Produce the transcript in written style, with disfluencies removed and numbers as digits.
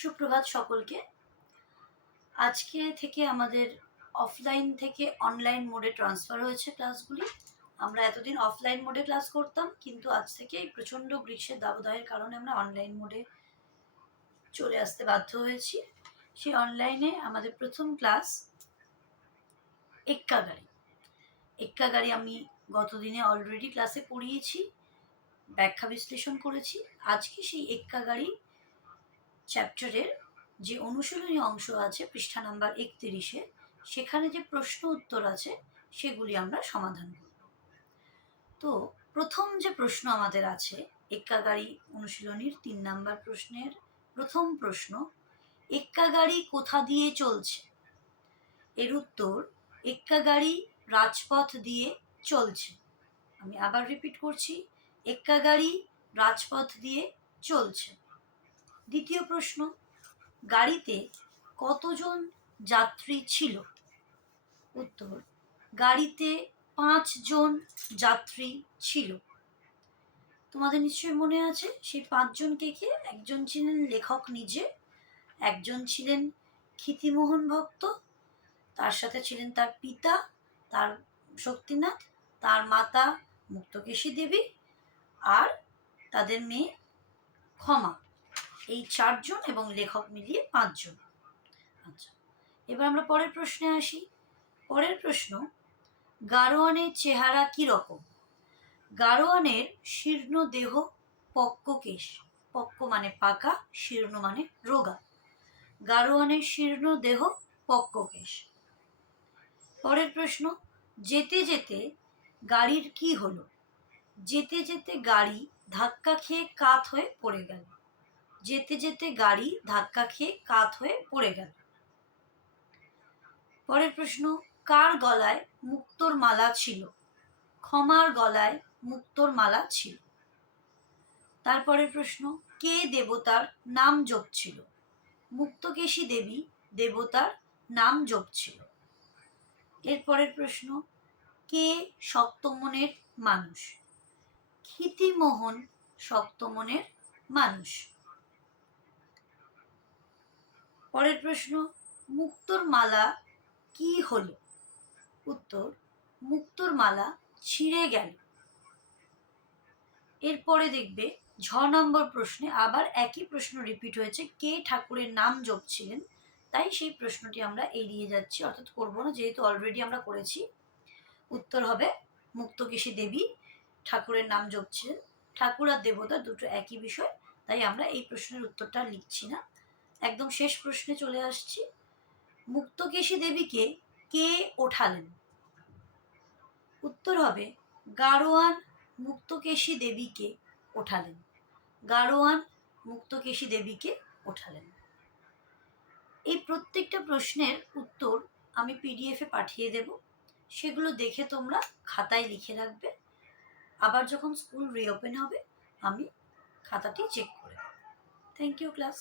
সুপ্রভাত সকলকে। আজকে থেকে আমাদের অফলাইন থেকে অনলাইন মোডে ট্রান্সফার হয়েছে ক্লাসগুলি। আমরা এতদিন অফলাইন মোডে ক্লাস করতাম, কিন্তু আজ থেকে এই প্রচণ্ড গ্রীষ্মের দাবদাহের কারণে আমরা অনলাইন মোডে চলে আসতে বাধ্য হয়েছি। সেই অনলাইনে আমাদের প্রথম ক্লাস এক্কা গাড়ি। এক্কা গাড়ি আমি গতদিনে অলরেডি ক্লাসে পড়িয়েছি, ব্যাখ্যা বিশ্লেষণ করেছি। আজকে সেই এক্কা গাড়ি চ্যাপ্টারের যে অনুশীলনী অংশ আছে পৃষ্ঠা নাম্বার 31-এ, সেখানে যে প্রশ্ন উত্তর আছে সেগুলি আমরা সমাধান করব। তো প্রথম যে প্রশ্ন আমাদের আছে এক্কা গাড়ি অনুশীলনীর 3 নাম্বার প্রশ্নের প্রথম প্রশ্ন, এক্কা গাড়ি কোথা দিয়ে চলছে? এর উত্তর, এক্কা গাড়ি রাজপথ দিয়ে চলছে। আমি আবার রিপিট করছি, এক্কা গাড়ি রাজপথ দিয়ে চলছে। দ্বিতীয় প্রশ্ন, গাড়িতে কতজন যাত্রী ছিল? উত্তর, গাড়িতে 5 জন যাত্রী ছিল। তোমাদের নিশ্চয়ই মনে আছে সেই 5 জনকে কে? একজন ছিলেন লেখক নিজে, একজন ছিলেন ক্ষিতিমোহন ভক্ত, তার সাথে ছিলেন তার পিতা তার শক্তিনাথ, তার মাতা মুক্তকেশী দেবী, আর তাদের মেয়ে ক্ষমা। এই 4 জন এবং লেখক মিলিয়ে 5 জন। আচ্ছা, এবার আমরা পরের প্রশ্নে আসি। পরের প্রশ্ন, গাড়োয়ানের চেহারা কি রকম? গাড়োয়ানের শীর্ণ দেহ, পক্ক কেশ। পক্ক মানে পাকা, শীর্ণ মানে রোগা। গাড়োয়ানের শীর্ণ দেহ, পক্ক কেশ। পরের প্রশ্ন, যেতে যেতে গাড়ির কি হলো? যেতে যেতে গাড়ি ধাক্কা খেয়ে কাত হয়ে পড়ে গেল। যেতে যেতে গাড়ি ধাক্কা খেয়ে কাত হয়ে পড়ে গেল। পরের প্রশ্ন, কার গলায় মুক্তোর মালা ছিল? ক্ষমার গলায় মুক্তোর মালা ছিল। তারপরের প্রশ্ন, কে দেবতার নাম জপছিল? মুক্তকেশী দেবী দেবতার নাম জপছিল। এরপরের প্রশ্ন, কে শক্ত মনের মানুষ? ক্ষিতিমোহন শক্ত মনের মানুষ। পরের প্রশ্ন, মুক্তোর মালা কি হলো? উত্তর, মুক্তোর মালা ছিঁড়ে গেল। এরপরে দেখবে 6 নম্বর প্রশ্নে আবার একই প্রশ্ন রিপিট হয়েছে, কে ঠাকুরের নাম জপছিলেন? তাই সেই প্রশ্নটি আমরা এড়িয়ে যাচ্ছি, অর্থাৎ করব না, যেহেতু অলরেডি আমরা করেছি। উত্তর হবে মুক্তকেশী দেবী ঠাকুরের নাম জপছিলেন। ঠাকুর আর দেবতা দুটো একই বিষয়, তাই আমরা এই প্রশ্নের উত্তরটা লিখছি না। একদম শেষ প্রশ্নে চলে আসছি, মুক্তকেশী দেবীকে কে ওঠালেন? উত্তর হবে, গাড়োয়ান মুক্তকেশী দেবীকে ওঠালেন। গাড়োয়ান মুক্তকেশী দেবীকে ওঠালেন। এই প্রত্যেকটা প্রশ্নের উত্তর আমি পিডিএফে পাঠিয়ে দেব, সেগুলো দেখে তোমরা খাতায় লিখে রাখবে। আবার যখন স্কুল রিওপেন হবে আমি খাতাটি চেক করে দেব। Thank you class.